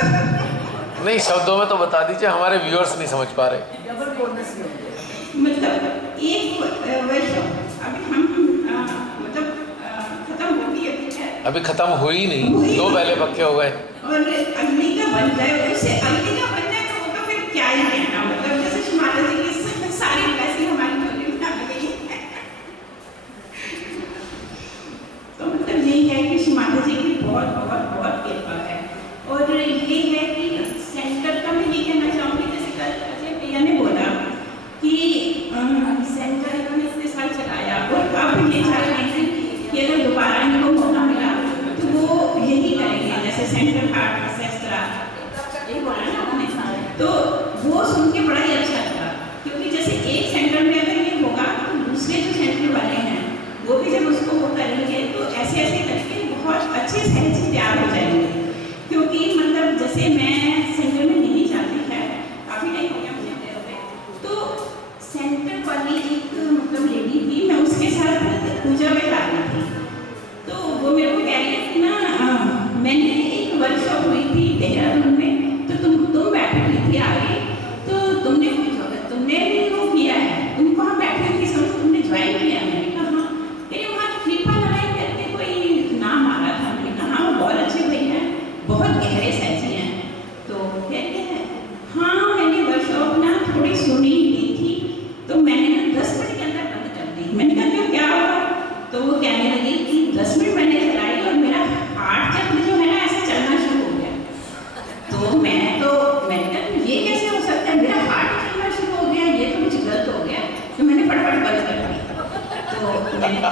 नहीं, शब्दों में तो बता दीजिए, हमारे व्यूअर्स नहीं समझ पा रहे। डबल बोनस मतलब एक वर्ष अभी हम मतलब खत्म होगी अभी है, अभी खत्म हुई नहीं, दो पहले पक्के हो गए। और अगली का बन जाए, उससे अगली का बन जाए तो वो तो फिर क्या ही कहना। मतलब जैसे माता जी की सारी ब्लेसिंग हमारी झोली में आ गई है। तो मतलब यही है कि माता जी की बहुत बहुत बहुत कृपा है। और ये है कि सेंटर का मैं ये कहना चाहूँगी, जैसे कल अजय भैया ने बोला कि सेंटर इन्होंने इतने साल चलाया और अब ये चाह रहे हैं कि अगर दोबारा इनको मौका मिला तो वो यही करेंगे, जैसे सेंटर हार्ट शस्त्रा ये बोला ना उन्होंने, तो वो सुन के बड़ा ही अच्छा लगा। क्योंकि जैसे एक सेंटर में अगर ये होगा तो दूसरे जो सेंटर वाले हैं वो भी जब उसको वो करेंगे तो ऐसे ऐसे करके बहुत अच्छे सहज तैयार हो जाएंगे। क्योंकि मतलब जैसे मैं सेंटर में नहीं जाती है, काफ़ी टाइम हो गया मुझे गए हुए, तो सेंटर वाली एक मतलब लेडी थी, मैं उसके साथ पूजा में जा रही थी, तो वो मेरे को कह रही है कि ना मैंने एक वर्कशॉप हुई थी देहरादून में, तो तुम बैठी हुई थी आगे, तो तुमने भी वो किया है, तुम वहाँ बैठी हुई थी, समझ तुमने ज्वाइन किया। मैंने कहा हाँ। मेरे वहाँ कृपा नारायण करके कोई नाम आ रहा था, मैंने कहा हाँ वो बहुत अच्छे भैया हैं, बहुत गहरे सहजी हैं। तो कहते हैं हाँ मैंने वर्कशॉप ना थोड़ी सुनी ली थी, तो मैंने ना 10 मिनट के अंदर बंद कर दी। मैंने कहा क्यों, क्या हुआ? तो वो कहने लगी कि 10 मिनट मैंने चलाई और मेरा हार्ट चक्र जो है ना ऐसे चलना शुरू हो गया। तो मैंने कहा ये कैसे हो सकता है, मेरा हार्ट चलना शुरू हो गया, ये तो कुछ गलत हो गया। तो मैंने फटाफट बंद कर दी। तो मैंने कहा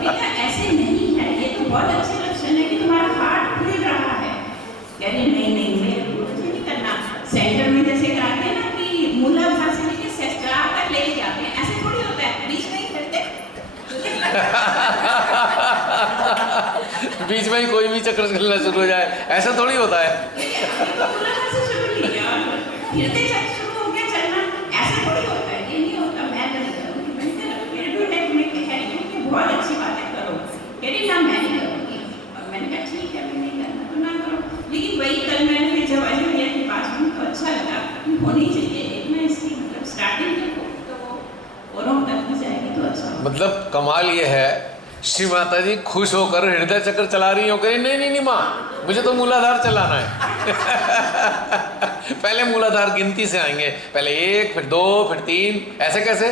बेटा ऐसे नहीं है, ये तो बहुत अच्छे लक्षण है कि तुम्हारा हार्ट खुल रहा है। कह रही नहीं मुझे नहीं करना। सेंटर में जैसे कराते हैं ना कि मूलाधार से लेकर सहस्त्रार तक लेके जाते हैं, ऐसे थोड़ी होता है बीच में ही करते। बीच में ही कोई भी चक्र चलना शुरू हो जाए, ऐसा थोड़ी होता है। मूलाधार से शुरू किया, हृदय चक्र शुरू हो गया चलना, ऐसा थोड़ी होता है। ये नहीं होता, मैं नहीं करूँगी। मेरे बेटे तुम्हें कह रही हूँ कि बहुत अच्छी बात है, करो। कह रही ना मैं नहीं करूँगी। और मैंने कहा ठीक है, मैं नहीं करना तो ना करो। लेकिन वही कल मैंने फिर जब अजय भैया के पास में तो अच्छा लगा, होनी चाहिए एक ना इसकी मतलब स्टार्टिंग तो और हम तक भी जाएगी तो अच्छा। मतलब कमाल ये है, श्री माता जी खुश होकर हृदय चक्र चला रही हो, कह रही नहीं माँ, मुझे तो मूलाधार चलाना है। पहले मूलाधार गिनती से आएंगे, पहले 1 फिर 2 फिर 3, ऐसे कैसे?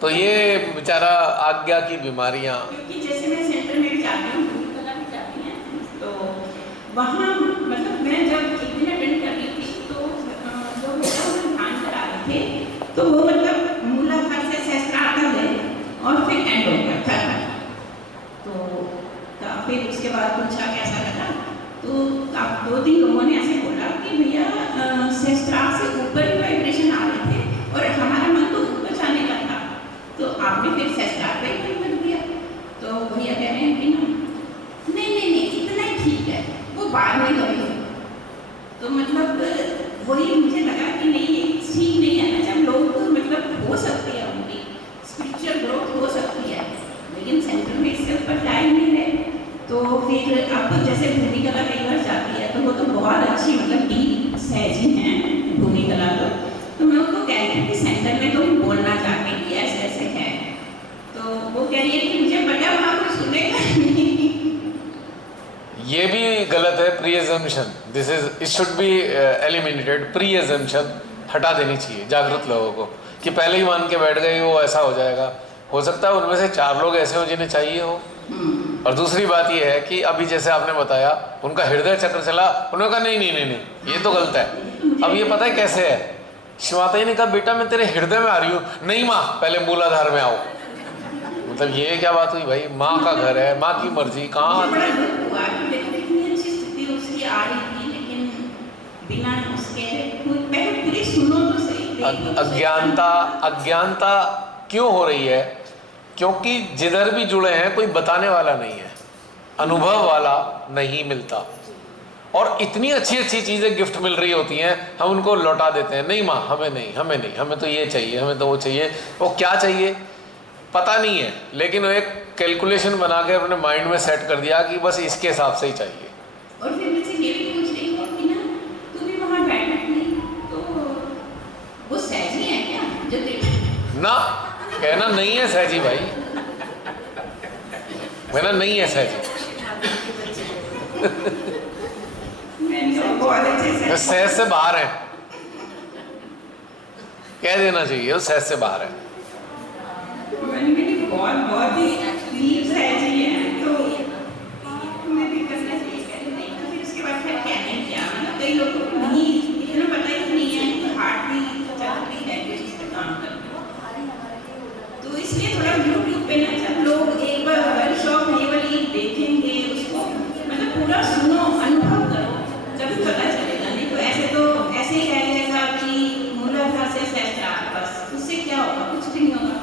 तो ये बेचारा आज्ञा की बीमारियां। क्योंकि जैसे मैं सेंटर में भी जाती हूँ, कला भी जाती हैं, तो वहाँ मतलब मैं जब एक दिन अटेंड कर रही थी तो जो होता है ध्यान करा रहे थे, तो वो मतलब मूलाधार से सहस्त्रार तक गए और फिर एंड हो गया था। तो फिर उसके बाद पूछा कैसा लगा, तो 2-3 लोगों ने ऐसे बोला कि भैया सहस्त्रार से ऊपर ही वाइब्रेशन आ रहे थे और हमारा मन तो ऊपर जाने का था, तो आपने फिर सहस्त्रार पे ही कर दिया। तो भैया कह रहे हैं कि नहीं इतना ही ठीक है, वो बाद में कभी। तो मतलब वही मुझे लगा कि नहीं ये ठीक नहीं है ना, जब लोग मतलब हो सकती है उनकी स्पिरिचुअल ग्रोथ हो सकती है, लेकिन सेंटर में इससे ऊपर जा ही नहीं रहे। तो फिर अब जैसे भूमि कला कई बार जाती है तो वो तो बहुत अच्छी मतलब डीप सहजी हैं भूमि कला। तो मैं उनको कह रही थी कि सेंटर में तो बोलना चाहती कि ऐसे ऐसे है, तो वो कह रही है कि मुझे पता वहाँ कोई सुनेगा नहीं। ये भी गलत है, pre assumption, this is it should be eliminated. Pre assumption हटा देनी चाहिए जागृत लोगों को, कि पहले ही मान के बैठ गए वो ऐसा हो जाएगा। हो सकता है उनमें से 4 लोग ऐसे हो जिन्हें चाहिए हो। और दूसरी बात ये है कि अभी जैसे आपने बताया उनका हृदय चक्र चला, उन्होंने कहा नहीं ये तो गलत है। अब ये पता है कैसे है, शिवमाता जी ने कहा बेटा मैं तेरे हृदय में आ रही हूँ, नहीं माँ पहले मूलाधार में आओ। मतलब ये क्या बात हुई भाई, माँ का घर है, माँ की मर्जी, कहाँ अज्ञानता क्यों हो रही है? क्योंकि जिधर भी जुड़े हैं कोई बताने वाला नहीं है, अनुभव वाला नहीं मिलता, और इतनी अच्छी अच्छी चीज़ें गिफ्ट मिल रही होती हैं, हम उनको लौटा देते हैं। नहीं माँ हमें नहीं, हमें तो ये चाहिए, हमें तो वो चाहिए। वो क्या चाहिए पता नहीं है, लेकिन वो एक कैलकुलेशन बना के अपने माइंड में सेट कर दिया कि बस इसके हिसाब से ही चाहिए। और फिर मुझे ये भी पूछ रही हो कि ना नहीं है सहजी भाई, मेरा नहीं है सहजी। बहुत अच्छे से सहज से बाहर है, कह देना चाहिए वो सहज से बाहर है। बहुत ही डीप सहजी है, तो मैं भी करना चाहिए, नहीं तो फिर उसके बाद फिर क्या नहीं किया। मतलब कई लोगों को नहीं इतना पता ही नहीं है कि हार्ट भी चल रही है इस पे काम करते हो, तो इसलिए थोड़ा यूट्यूब पे ना जब लोग एक बार वर्कशॉप ये वाली देखेंगे, उसको मतलब पूरा सुनो, अनुभव करो, जब पता चलेगा। नहीं तो ऐसे ही रह जाएगा कि मूलाधार से सहस्त्रार, बस उससे क्या होगा, कुछ भी नहीं होगा।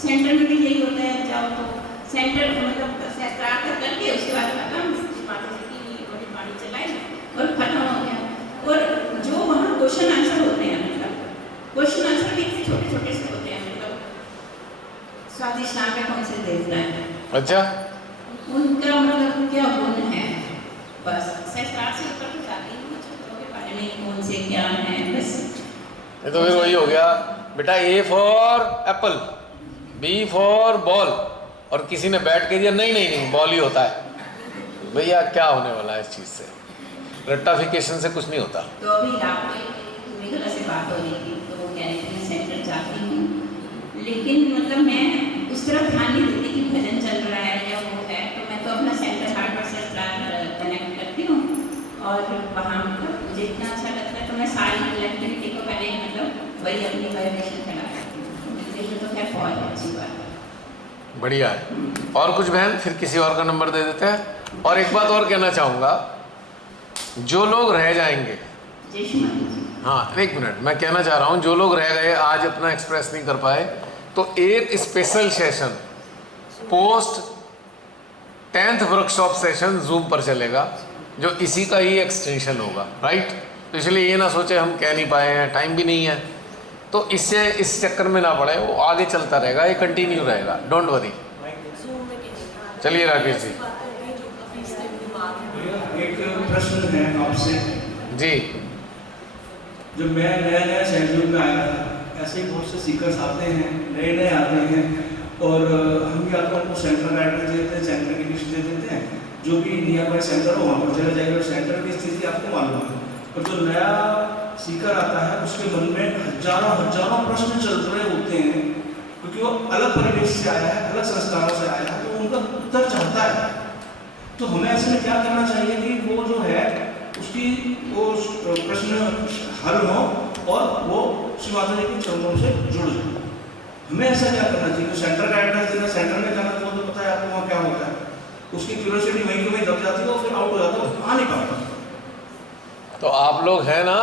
सेंटर में भी यही होता है, जाओ तो सेंटर मतलब सहस्त्रार तक करके उसके बाद खत्म, माता जी की बड़ी पानी चलाई और खत्म हो गया। और जो वहाँ क्वेश्चन आंसर होते हैं, मतलब क्वेश्चन आंसर भी छोटे छोटे से होते हैं, मतलब स्वादिष्ट नाम है कौन से देवता है, अच्छा, उनका मतलब क्या गुण है, बस सहस्त्रार से ऊपर तो जाती ही नहीं, चित्रों के बारे में कौन से क्या है, बस। ये तो फिर वही हो गया बेटा, A for apple, B for ball, और किसी ने बैठ के दिया नहीं नहीं नहीं बॉल ही होता है। भैया क्या होने वाला है इस चीज़ से, रट्टाफिकेशन से कुछ नहीं होता। तो अभी रात को मेघला से बात हो रही थी, तो वो कह रही थी मैं सेंटर जाती हूँ, लेकिन मतलब मैं उस तरफ ध्यान नहीं देती कि भजन चल रहा है या वो है, तो मैं तो अपना सेंटर हार्ट और सहस्त्रार कनेक्ट करती हूँ, और वहाँ मतलब मुझे इतना अच्छा लगता है, तो मैं सारी कलेक्टिविटी को पहले मतलब वही अपनी वाइब्रेशन चला करती हूँ, मेडिटेशन तो खैर बहुत अच्छी बात है। बढ़िया है। और कुछ बहन, फिर किसी और का नंबर दे देते हैं। और एक बात और कहना चाहूँगा, जो लोग रह जाएंगे, जय श्री माता जी। हाँ एक मिनट, मैं कहना चाह रहा हूँ, जो लोग रह गए आज अपना एक्सप्रेस नहीं कर पाए, तो एक special session post 10th workshop session zoom पर चलेगा, जो इसी का ही एक्सटेंशन होगा, राइट। तो इसलिए ये ना सोचे हम कह नहीं पाए हैं, टाइम भी नहीं है, तो इससे इस चक्कर में ना पड़े, वो आगे चलता रहेगा, ये कंटिन्यू रहेगा, डोंट वरी। चलिए राकेश जी। एक प्रश्न है आपसे। जी। जब मैं नया सहयोग में आया था, ऐसे ही बहुत से सीकर्स आते हैं, नए आते हैं, और हम या तो उनको सेंटर का एड्रेस देते हैं, सेंटर की लिस्ट दे देते हैं, जो भी नियर बाई सेंटर हो वहाँ पर चले जाएगा, और सेंटर की स्थिति आपको मालूम है। और जो नया सीकर आता है उसके मन में हजारों प्रश्न चल रहे होते हैं, क्योंकि वो अलग परिवेश से आया है, अलग संस्कारों से आया है, तो उनका उत्तर चाहता है। तो हमें ऐसे में क्या करना चाहिए कि वो जो है उसकी वो प्रश्न हल हो और वो श्री माता जी के चरणों से जुड़ जाए। हमें ऐसा क्या करना चाहिए? सेंटर का एड्रेस देना, सेंटर में जाना, तो पता है आपको वहाँ क्या होता है, उसकी क्यूरियोसिटी वहीं की वहीं दब जाती है, और फिर आउट हो जाता है, आ नहीं पाता। तो आप लोग हैं ना,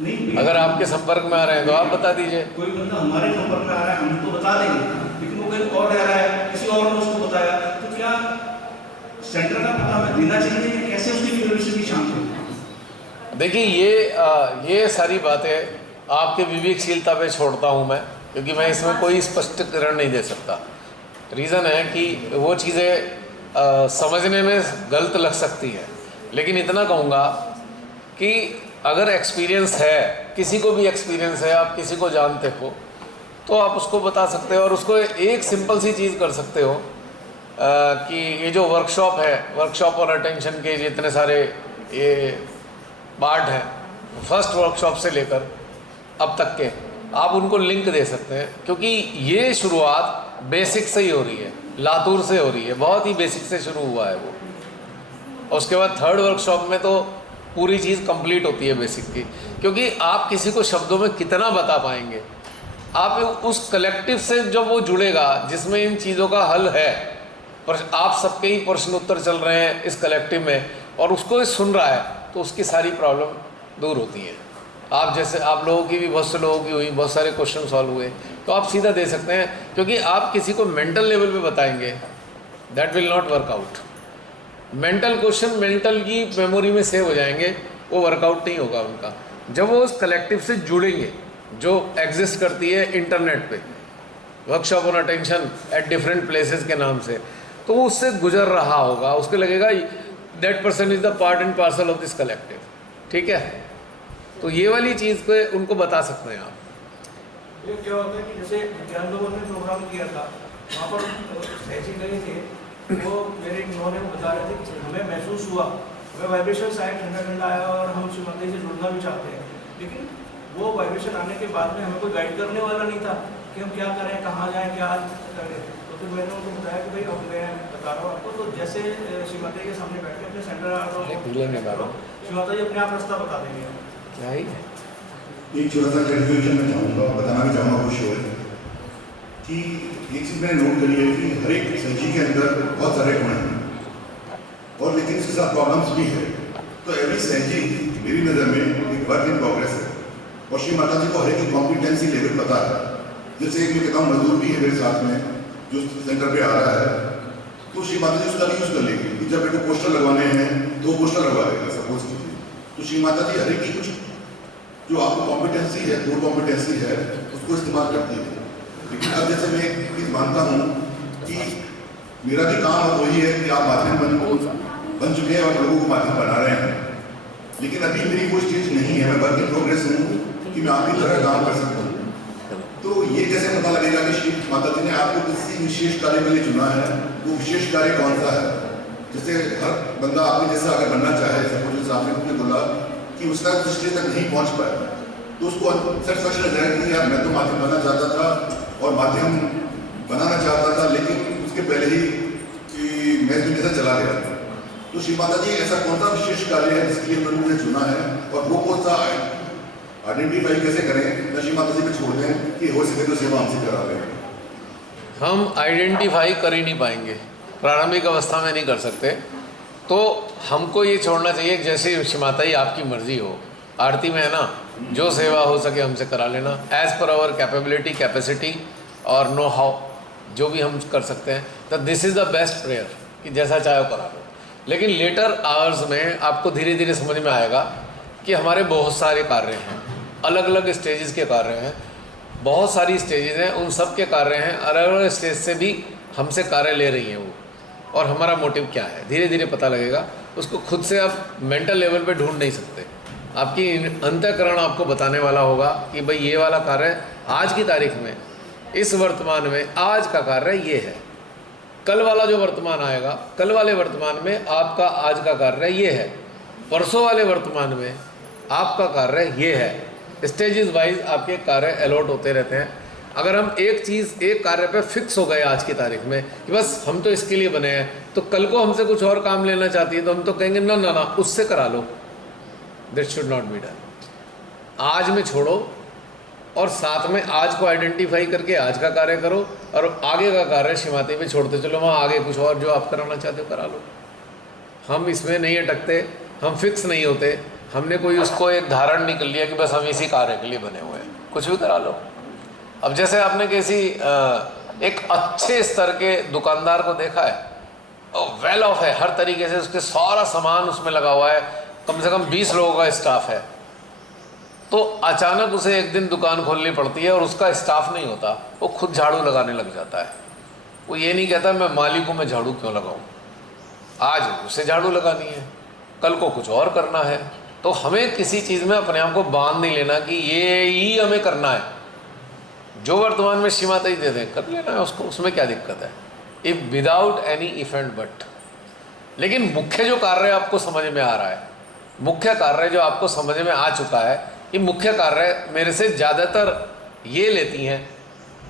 नहीं, अगर आपके संपर्क में आ रहे हैं तो आप बता दीजिए। कोई बंदा हमारे संपर्क में आ रहा है, हम तो बता देंगे, लेकिन वो कहीं और रह रहा है, किसी और ने उसको बताया, तो क्या सेंटर का पता हमें देना चाहिए? कैसे उसकी क्यूरियोसिटी शांत हो? देखिए ये सारी बातें आपके विवेकशीलता पे छोड़ता हूँ मैं, क्योंकि मैं इसमें कोई स्पष्टीकरण नहीं दे सकता। रीज़न है कि वो चीज़ें समझने में गलत लग सकती हैं, लेकिन इतना कहूँगा कि अगर एक्सपीरियंस है, किसी को भी एक्सपीरियंस है, आप किसी को जानते हो, तो आप उसको बता सकते हो, और उसको एक सिंपल सी चीज़ कर सकते हो कि ये जो वर्कशॉप है, वर्कशॉप और अटेंशन के जितने सारे ये पार्ट हैं, फर्स्ट वर्कशॉप से लेकर अब तक के, आप उनको लिंक दे सकते हैं, क्योंकि ये शुरुआत बेसिक से ही हो रही है, लातूर से हो रही है, बहुत ही बेसिक से शुरू हुआ है वो। और उसके बाद थर्ड वर्कशॉप में तो पूरी चीज़ कंप्लीट होती है बेसिक की, क्योंकि आप किसी को शब्दों में कितना बता पाएंगे। आप उस कलेक्टिव से जब वो जुड़ेगा जिसमें इन चीज़ों का हल है, पर आप सबके ही प्रश्न उत्तर चल रहे हैं इस कलेक्टिव में, और उसको सुन रहा है, तो उसकी सारी प्रॉब्लम दूर होती हैं। आप जैसे आप लोगों की भी, बहुत से लोगों की हुई, बहुत सारे क्वेश्चन सॉल्व हुए, तो आप सीधा दे सकते हैं, क्योंकि आप किसी को मेंटल लेवल पे बताएंगे, that will not work out. Mental question mental की मेमोरी में सेव हो जाएंगे, वो वर्कआउट नहीं होगा उनका। जब वो उस कलेक्टिव से जुड़ेंगे जो एग्जिस्ट करती है इंटरनेट पे, workshop on attention at different places के नाम से, तो वो उससे गुजर रहा होगा, उसको लगेगा that person is the part and parcel of this collective. ठीक है, तो ये वाली चीज़ पे उनको बता सकते हैं आप। ये क्या होता है कि जैसे विज्ञान लोगों ने प्रोग्राम किया था, वहाँ पर सहजी गए थे, वो मेरे एक नौ ने बता रहे थे कि हमें महसूस हुआ, हमें वाइब्रेशन आया, ठंडा ठंडा आया और हम शिवमाता से जुड़ना भी चाहते हैं, लेकिन वो वाइब्रेशन आने के बाद में हमें कोई गाइड करने वाला नहीं था कि हम क्या करें, कहाँ जाएँ, क्या करें। तो फिर मैंने उनको बताया कि भाई अब मैं बता रहा हूँ आपको, तो जैसे शिवमाता के सामने बैठ के अपने सेंटर शिवमाता जी अपने आप रास्ता बता देंगे। क्या ही एक छोटा सा क्लैरिफिकेशन मैं चाहूँगा, बताना भी चाहूँगा खुश हो कि एक चीज़ मैंने नोट करी है कि हर एक संजी के अंदर बहुत सारे गुण हैं और लेकिन इसके साथ प्रॉब्लम्स भी है। तो एवरी संजी मेरी नज़र में एक वर्क इन प्रोग्रेस है और श्री माता जी को हर एक कॉम्पिटेंसी लेवल पता है। जैसे एक मैं कहता हूँ मजदूर भी है मेरे साथ में जो सेंटर पे आ रहा है, तो श्री माता जी उसका भी यूज़ कर लेंगे कि जब मेरे को पोस्टर लगवाने हैं तो पोस्टर लगवा देगा सपोज कीजिए। तो श्री माता जी हर एक की कुछ जो आपको कॉम्पिटेंसी है, कोर कॉम्पिटेंसी है, उसको इस्तेमाल करती है। लेकिन अब जैसे मैं एक चीज़ मानता हूँ कि मेरा भी काम अब वही है कि आप माध्यम बन चुके हैं और लोगों को माध्यम बना रहे हैं, लेकिन अभी मेरी वो स्टेज नहीं है, मैं वर्क इन प्रोग्रेस हूँ कि मैं आपकी तरह काम कर सकता हूँ। तो ये कैसे पता लगेगा कि श्री माता जी ने आपको किसी विशेष कार्य के लिए चुना है, वो विशेष कार्य कौन सा है? जैसे हर बंदा आपके जैसा अगर बनना चाहे, सपोज जैसे आपने खुद बोला कि उसका उस स्टेज तक नहीं पहुँच पाया, तो उसको सेटिस्फैक्शन रहेगा कि यार मैं तो माध्यम बनना चाहता था और माध्यम बनाना चाहता था, लेकिन उसके पहले ही कि मैं दुनिया से चला गया। तो श्री माता जी ऐसा कौन सा विशेष कार्य है जिसके लिए उन्होंने मुझे चुना है और वो कौन सा आइडेंटिफाई कैसे करें, श्री माता जी पे छोड़ दें कि हो सके तो सेवा हमसे करा लें? हम आइडेंटिफाई कर ही नहीं पाएंगे, प्रारंभिक अवस्था में नहीं कर सकते। तो हमको ये छोड़ना चाहिए जैसे श्री माता जी आपकी मर्जी हो। आरती में है ना, जो सेवा हो सके हमसे करा लेना as per hour capability, capacity और नो हाउ, जो भी हम कर सकते हैं। तो this is the best prayer कि जैसा चाहे वो करा लो। लेकिन लेटर आवर्स में आपको धीरे धीरे समझ में आएगा कि हमारे बहुत सारे कार्य हैं, अलग अलग स्टेजेस के कार्य हैं, बहुत सारी स्टेजेस हैं, उन सब के कार्य हैं, अलग अलग स्टेज से भी हमसे कार्य ले रही हैं वो, और हमारा मोटिव क्या है धीरे धीरे पता लगेगा। उसको खुद से आप मेंटल लेवल पे ढूंढ नहीं सकते, आपकी अंतःकरण आपको बताने वाला होगा कि भाई ये वाला कार्य आज की तारीख में, इस वर्तमान में आज का कार्य ये है। कल वाला जो वर्तमान आएगा, कल वाले वर्तमान में आपका आज का कार्य ये है, परसों वाले वर्तमान में आपका कार्य ये है। स्टेजेस वाइज आपके कार्य अलॉट होते रहते हैं। अगर हम एक चीज़, एक कार्य पे फिक्स हो गए आज की तारीख में कि बस हम तो इसके लिए बने हैं, तो कल को हमसे कुछ और काम लेना चाहती है तो हम तो कहेंगे ना ना ना, उससे करा लो। That should not be done. आज में छोड़ो और साथ में आज को आइडेंटिफाई करके आज का कार्य करो और आगे का कार्य शिमाती पे छोड़ते चलो, वहाँ आगे कुछ और जो आप कराना चाहते हो करा लो। हम इसमें नहीं अटकते, हम फिक्स नहीं होते। हमने कोई उसको एक धारण नहीं कर लिया कि बस हम इसी कार्य के लिए बने हुए हैं, कुछ भी करा लो। अब जैसे आपने किसी एक अच्छे स्तर के दुकानदार को देखा है, वेल ऑफ है हर तरीके से, उसके सारा सामान उसमें लगा हुआ है, कम से कम 20 लोगों का स्टाफ है, तो अचानक उसे एक दिन दुकान खोलनी पड़ती है और उसका स्टाफ नहीं होता, वो खुद झाड़ू लगाने लग जाता है। वो ये नहीं कहता मैं मालिक को मैं झाड़ू क्यों लगाऊं, आज उसे झाड़ू लगानी है, कल को कुछ और करना है। तो हमें किसी चीज़ में अपने आप को बांध नहीं लेना कि ये ही हमें करना है। जो वर्तमान में श्री माता जी दे दें कर लेना है उसको, उसमें क्या दिक्कत है, if without any if and but. लेकिन मुख्य जो कार्य आपको समझ में आ रहा है, मुख्य कार्य जो आपको समझ में आ चुका है, ये मुख्य कार्य मेरे से ज़्यादातर ये लेती हैं,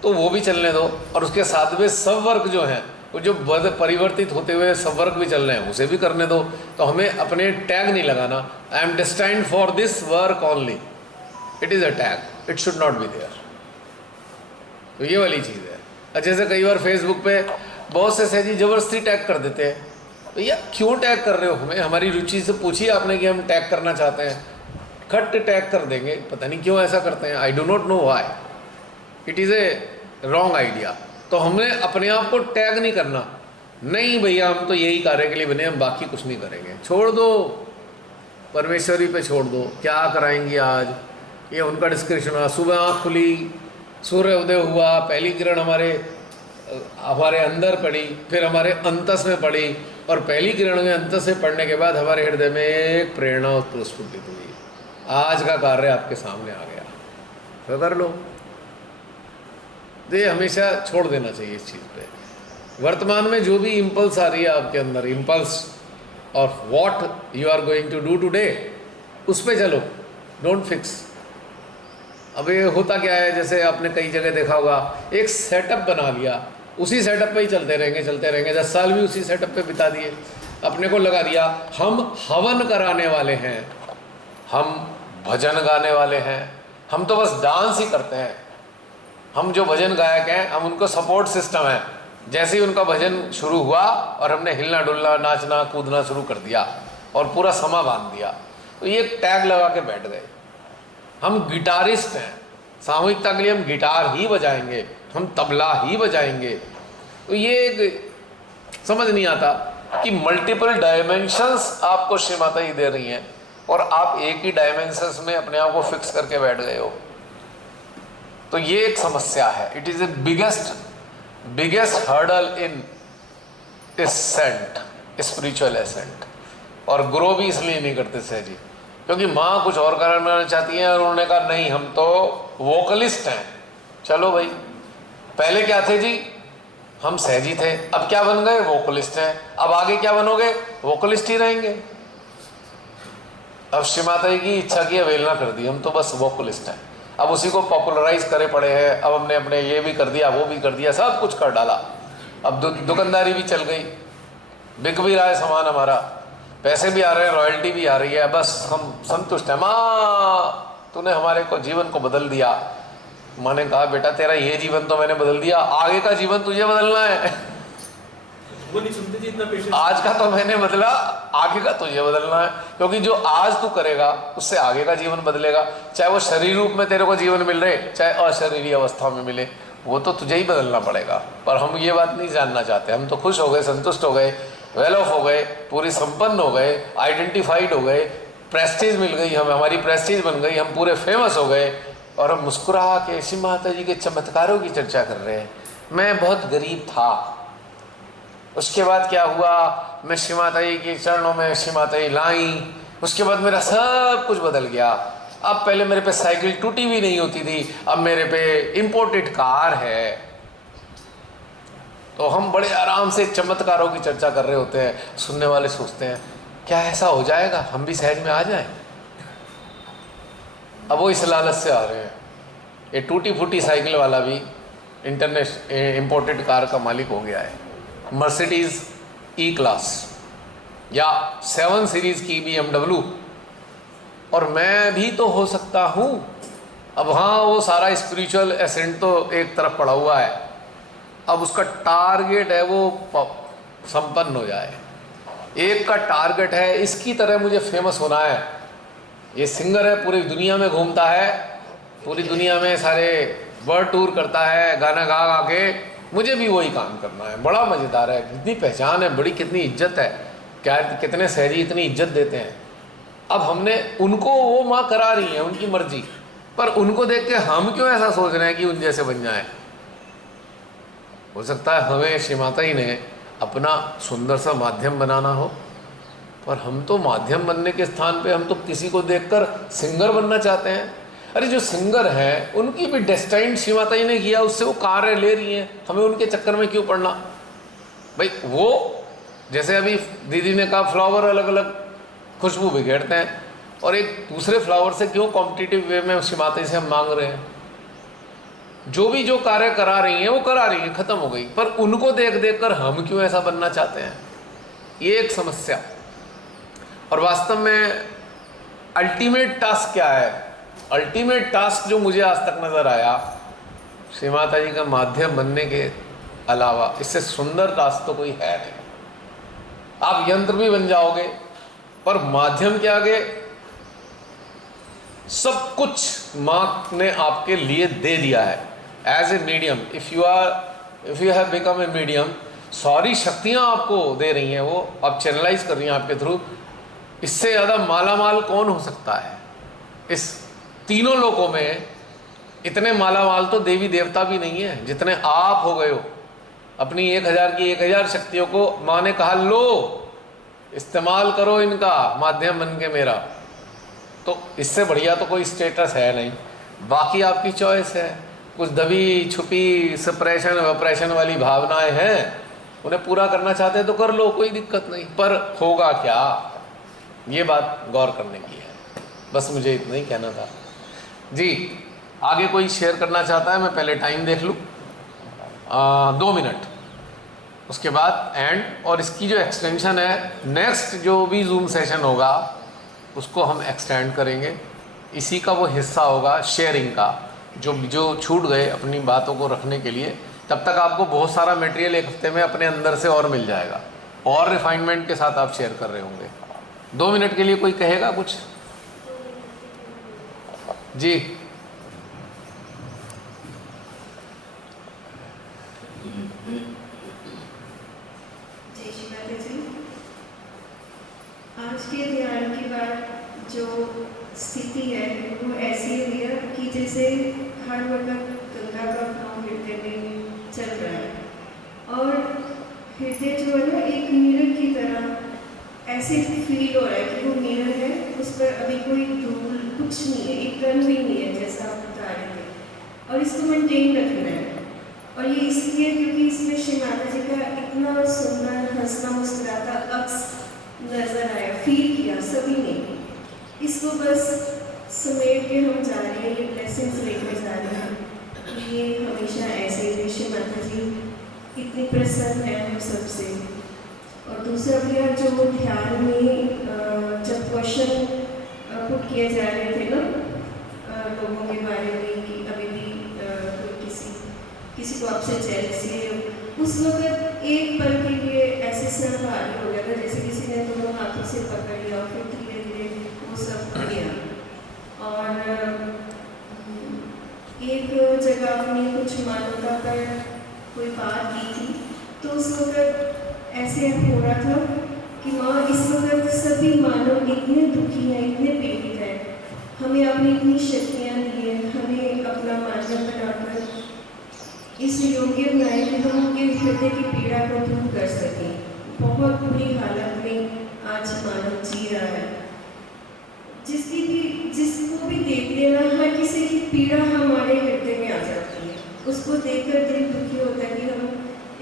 तो वो भी चलने दो। और उसके साथ में सब वर्क जो हैं, वो जो परिवर्तित होते हुए सब वर्क भी चल रहे हैं, उसे भी करने दो। तो हमें अपने टैग नहीं लगाना, I am destined for this work only, it is a tag, it should not be there. तो ये वाली चीज़ है। जैसे कई बार फेसबुक पे बहुत से सहजी ज़बरदस्ती टैग कर देते हैं, तो यार क्यों टैग कर रहे हो, हमें हमारी रुचि से पूछिए आपने कि हम टैग करना चाहते हैं, खट टैग कर देंगे, पता नहीं क्यों ऐसा करते हैं, I do not know why, it is a wrong idea. तो हमें अपने आप को टैग नहीं करना, नहीं भैया हम तो यही कार्य के लिए बने, हम बाकी कुछ नहीं करेंगे, छोड़ दो, परमेश्वरी पे छोड़ दो, क्या कराएंगी आज, ये उनका डिस्क्रिप्शन है। सुबह आँख खुली, सूर्य उदय हुआ, पहली किरण हमारे अंदर पड़ी, फिर हमारे अंतस में पड़ी, और पहली किरण में अंतस से पड़ने के बाद हमारे हृदय में एक प्रेरणा प्रस्फुटित हुई, आज का कार्य आपके सामने आ गया, तो कर लो। तो ये हमेशा छोड़ देना चाहिए इस चीज़ पे। वर्तमान में जो भी इम्पल्स आ रही है आपके अंदर, इम्पल्स और what you are going to do today, उस पे चलो, डोंट फिक्स। अब ये होता क्या है, जैसे आपने कई जगह देखा होगा, एक सेटअप बना लिया, उसी सेटअप पे ही चलते रहेंगे 10 साल भी उसी सेटअप पे बिता दिए, अपने को लगा दिया हम हवन कराने वाले हैं, हम भजन गाने वाले हैं, हम तो बस डांस ही करते हैं, हम जो भजन गायक हैं हम उनको सपोर्ट सिस्टम है। जैसे ही उनका भजन शुरू हुआ और हमने हिलना डुलना नाचना कूदना शुरू कर दिया और पूरा समा बांध दिया, तो ये टैग लगा के बैठ गए। हम गिटारिस्ट हैं, सामूहिकता के लिए हम गिटार ही बजाएंगे, हम तबला ही बजाएंगे। तो ये एक समझ नहीं आता कि मल्टीपल डायमेंशंस आपको श्री माता जी दे रही हैं और आप एक ही डायमेंशंस में अपने आप को फिक्स करके बैठ गए हो। तो ये एक समस्या है। It is a biggest hurdle in ascent, spiritual ascent. और ग्रो भी इसलिए नहीं करते सहजी, क्योंकि माँ कुछ और करना चाहती हैं और उन्होंने कहा नहीं हम तो वोकलिस्ट हैं। चलो भाई, पहले क्या थे जी, हम सहजी थे, अब क्या बन गए, वोकलिस्ट हैं। अब आगे क्या बनोगे, वोकलिस्ट ही रहेंगे। अब श्री माता जी की इच्छा की अवहेलना कर दी, हम तो बस वोकलिस्ट हैं। अब उसी को पॉपुलराइज करे पड़े हैं। अब हमने अपने ये भी कर दिया, वो भी कर दिया, सब कुछ कर डाला। अब दुकानदारी भी चल गई, बिक भी रहा है सामान हमारा, पैसे भी आ रहे हैं, रॉयल्टी भी आ रही है, बस हम संतुष्ट हैं। माँ तूने हमारे को जीवन को बदल दिया। माँ ने कहा बेटा तेरा ये जीवन तो मैंने बदल दिया, आगे का जीवन तुझे बदलना है। वो नहीं सुनते जी इतना पेशेंस। आज का तो मैंने बदला, आगे का तुझे बदलना है, क्योंकि जो आज तू करेगा उससे आगे का जीवन बदलेगा। चाहे वो शरीर रूप में तेरे को जीवन मिल रहे, चाहे अशरीरी अवस्था में मिले, वो तो तुझे ही बदलना पड़ेगा। पर हम ये बात नहीं जानना चाहते। हम तो खुश हो गए, संतुष्ट हो गए, वेल ऑफ हो गए, पूरी संपन्न हो गए, आइडेंटिफाइड हो गए, प्रेस्टीज मिल गई हमें, हमारी प्रेस्टीज बन गई, हम पूरे फेमस हो गए और हम मुस्कुरा के श्री माता जी के चमत्कारों की चर्चा कर रहे हैं। मैं बहुत गरीब था, उसके बाद क्या हुआ, मैं श्री माता जी के चरणों में श्री माता जी लाई, उसके बाद मेरा सब कुछ बदल गया। अब पहले मेरे पे साइकिल टूटी भी नहीं होती थी, अब मेरे पे इंपोर्टेड कार है। तो हम बड़े आराम से चमत्कारों की चर्चा कर रहे होते हैं। सुनने वाले सोचते हैं क्या ऐसा हो जाएगा, हम भी सहज में आ जाएं। अब वो इस लालच से आ रहे हैं। ये टूटी फूटी साइकिल वाला भी इंपोर्टेड कार का मालिक हो गया है। मर्सिडीज ई क्लास या 7 सीरीज की BMW, और मैं भी तो हो सकता हूँ। अब हाँ, वो सारा स्पिरिचुअल एसेंट तो एक तरफ पड़ा हुआ है, अब उसका टारगेट है वो संपन्न हो जाए। एक का टारगेट है इसकी तरह मुझे फेमस होना है। ये सिंगर है, पूरी दुनिया में घूमता है, पूरी दुनिया में सारे वर्ल्ड टूर करता है, गाना गा गा के मुझे भी वही काम करना है। बड़ा मज़ेदार है, कितनी पहचान है, बड़ी कितनी इज्जत है, क्या कितने सहजी इतनी इज्जत देते हैं। अब हमने उनको, वो माँ करा रही है उनकी मर्जी, पर उनको देख के हम क्यों ऐसा सोच रहे हैं कि उन जैसे बन जाए। हो सकता है हमें श्री माता जी ने अपना सुंदर सा माध्यम बनाना हो, पर हम तो माध्यम बनने के स्थान पे हम तो किसी को देखकर सिंगर बनना चाहते हैं। अरे जो सिंगर हैं उनकी भी डेस्टाइन श्री माता जी ने किया, उससे वो कार्य ले रही हैं, हमें उनके चक्कर में क्यों पड़ना भाई। वो जैसे अभी दीदी ने कहा फ्लावर अलग अलग खुशबू बिखेरते हैं, और एक दूसरे फ्लावर से क्यों कॉम्पिटिटिव वे में श्री माता जी से हम मांग रहे हैं। जो भी जो कार्य करा रही हैं वो करा रही हैं, खत्म हो गई, पर उनको देख देख कर हम क्यों ऐसा बनना चाहते हैं, ये एक समस्या। और वास्तव में अल्टीमेट टास्क क्या है, अल्टीमेट टास्क जो मुझे आज तक नज़र आया, श्री माता जी का माध्यम बनने के अलावा इससे सुंदर टास्क तो कोई है नहीं। आप यंत्र भी बन जाओगे, पर माध्यम के आगे सब कुछ माँ ने आपके लिए दे दिया है as a medium. If you have become a medium, सारी शक्तियाँ आपको दे रही हैं, वो आप चैनलाइज कर रही हैं आपके थ्रू। इससे ज़्यादा मालामाल कौन हो सकता है इस तीनों लोकों में। इतने मालामाल तो देवी देवता भी नहीं है जितने आप हो गए हो। अपनी 1000 की 1000 शक्तियों को माँ ने कहा लो इस्तेमाल करो इनका माध्यम बन के मेरा। तो इससे बढ़िया तो कोई स्टेटस है नहीं, बाकी आपकी चॉइस है। कुछ दबी छुपी सप्रेशन वप्रेशन वाली भावनाएं हैं, उन्हें पूरा करना चाहते हैं तो कर लो, कोई दिक्कत नहीं, पर होगा क्या, ये बात गौर करने की है। बस मुझे इतना ही कहना था जी। आगे कोई शेयर करना चाहता है? मैं पहले टाइम देख लूँ, 2 मिनट, उसके बाद एंड। और इसकी जो एक्सटेंशन है, नेक्स्ट जो भी जूम सेशन होगा उसको हम एक्सटेंड करेंगे, इसी का वो हिस्सा होगा शेयरिंग का, जो छूट गए अपनी बातों को रखने के लिए। तब तक आपको बहुत सारा मटेरियल एक हफ्ते में अपने अंदर से और मिल जाएगा, और रिफाइनमेंट के साथ आप शेयर कर रहे होंगे। 2 मिनट के लिए कोई कहेगा कुछ? जी जय श्री राधे जी। आज के ध्यान के बाद जो स्थिति है वो ऐसी हुई है कि जैसे हर वक्त गंगा का फ्लो हृदय में चल रहा है, और हृदय जो है ना एक मिरर की तरह ऐसे फील हो रहा है कि वो मिरर है, उस पर अभी कोई धूल कुछ नहीं है, एक कण भी नहीं है, जैसा आप बता रहे थे, और इसको मेंटेन रखना है। और ये इसलिए क्योंकि इसमें श्री माता जी का इतना सुंदर हंसना मुस्कुराता अक्स नजर आया, फील किया सभी ने। इसको बस समेट के हम जा रहे हैं, ये ब्लेसिंग्स लेकर जा रहे हैं, ये हमेशा ऐसे ही श्री माता जी इतनी प्रसन्न है हम सबसे। और दूसरा भैया जो ध्यान में जब क्वेश्चन पुट किए जा रहे थे ना लोगों के बारे में कि अभी भी कोई किसी को आपसे जेलसी है, उस वक्त एक पल के लिए ऐसे सर भारी हो गया था जैसे किसी ने दोनों हाथों से पकड़ लिया, और फिर धीरे धीरे वो सब गया। और एक जगह आपने कुछ मानवता पर कोई बात की थी, तो उस वक्त ऐसे हो रहा था कि माँ इस वक्त सभी मानव इतने दुखी हैं, इतने पीड़ित हैं, हमें अपनी इतनी शक्तियाँ दी हैं, हमें अपना माध्यम बनाकर इस योग्य बनाए कि हम उनके हृदय की पीड़ा को दूर कर सकें। बहुत बुरी हालत में आज मानव जी रहा है, जिसको भी देखते हैं ना, हर किसी की पीड़ा हमारे हृदय में आ जाती है, उसको देखकर दिल दुखी होता है कि हम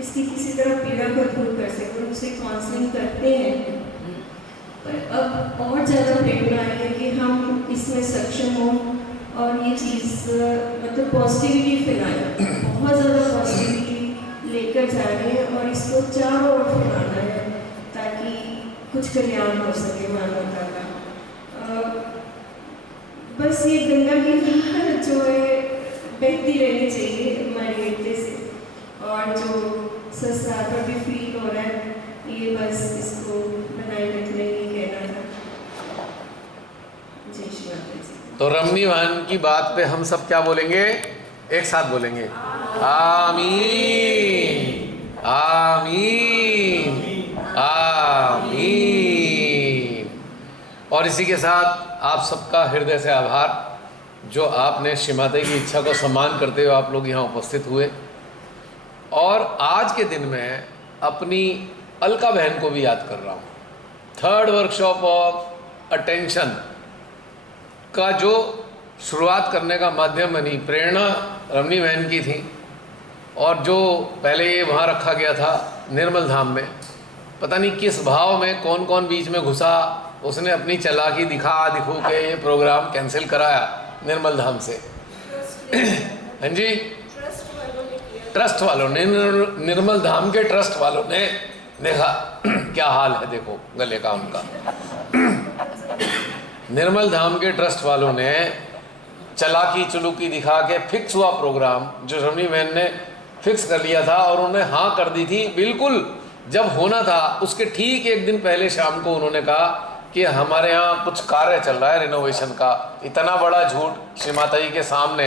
इसकी किसी तरह पीड़ा को दूर कर सकें, उसे काउंसलिंग करते हैं। पर अब और ज़्यादा प्रेरणा आई है कि हम इसमें सक्षम हों और ये चीज़ मतलब पॉजिटिविटी फैलाएं, बहुत ज़्यादा पॉजिटिविटी लेकर जा रहे हैं, और इसको चारों ओर फैलाना है ताकि कुछ कल्याण हो सके मानवता का। बस ये गंगा की लहर जो है बहती रहनी चाहिए हमारे हृदय से, और जो संसार पर भी फील हो रहा है, ये बस इसको बनाए रखने ही कहना था। जय श्री राधे जी। तो रमणी बहन की बात पे हम सब क्या बोलेंगे? एक साथ बोलेंगे आमीन, आमीन, आमीन। और इसी के साथ आप सबका हृदय से आभार, जो आपने श्री माता की इच्छा को सम्मान करते हुए आप लोग यहाँ उपस्थित हुए। और आज के दिन में अपनी अलका बहन को भी याद कर रहा हूँ। 3rd वर्कशॉप ऑफ अटेंशन का जो शुरुआत करने का माध्यम बनी, प्रेरणा रमणी बहन की थी, और जो पहले ये वहाँ रखा गया था निर्मल धाम में, पता नहीं किस भाव में कौन कौन बीच में घुसा, उसने अपनी चालाकी दिखू के ये प्रोग्राम कैंसिल कराया निर्मल धाम से। हाँ जी, ट्रस्ट वालों ने, निर्मल धाम के ट्रस्ट वालों ने देखा क्या हाल है, देखो गले का उनका। निर्मल धाम के ट्रस्ट वालों ने चालाकी चुलूकी दिखा के फिक्स हुआ प्रोग्राम, जो रमणी बहन ने फिक्स कर लिया था, और उन्होंने हाँ कर दी थी बिल्कुल। जब होना था उसके ठीक एक दिन पहले शाम को उन्होंने कहा कि हमारे यहाँ कुछ कार्य चल रहा है रिनोवेशन का। इतना बड़ा झूठ श्री माता जी के सामने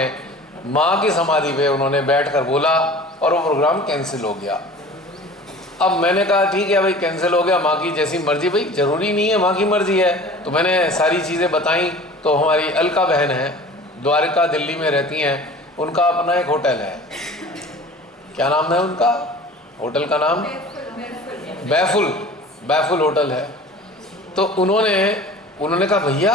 माँ की समाधि पे उन्होंने बैठकर बोला, और वो प्रोग्राम कैंसिल हो गया। अब मैंने कहा ठीक है भाई, कैंसिल हो गया, माँ की जैसी मर्जी। भाई ज़रूरी नहीं है, माँ की मर्जी है। तो मैंने सारी चीज़ें बताई। तो हमारी अलका बहन है, द्वारका दिल्ली में रहती हैं, उनका अपना एक होटल है। क्या नाम है उनका होटल का नाम? बैफुल होटल है। तो उन्होंने कहा भैया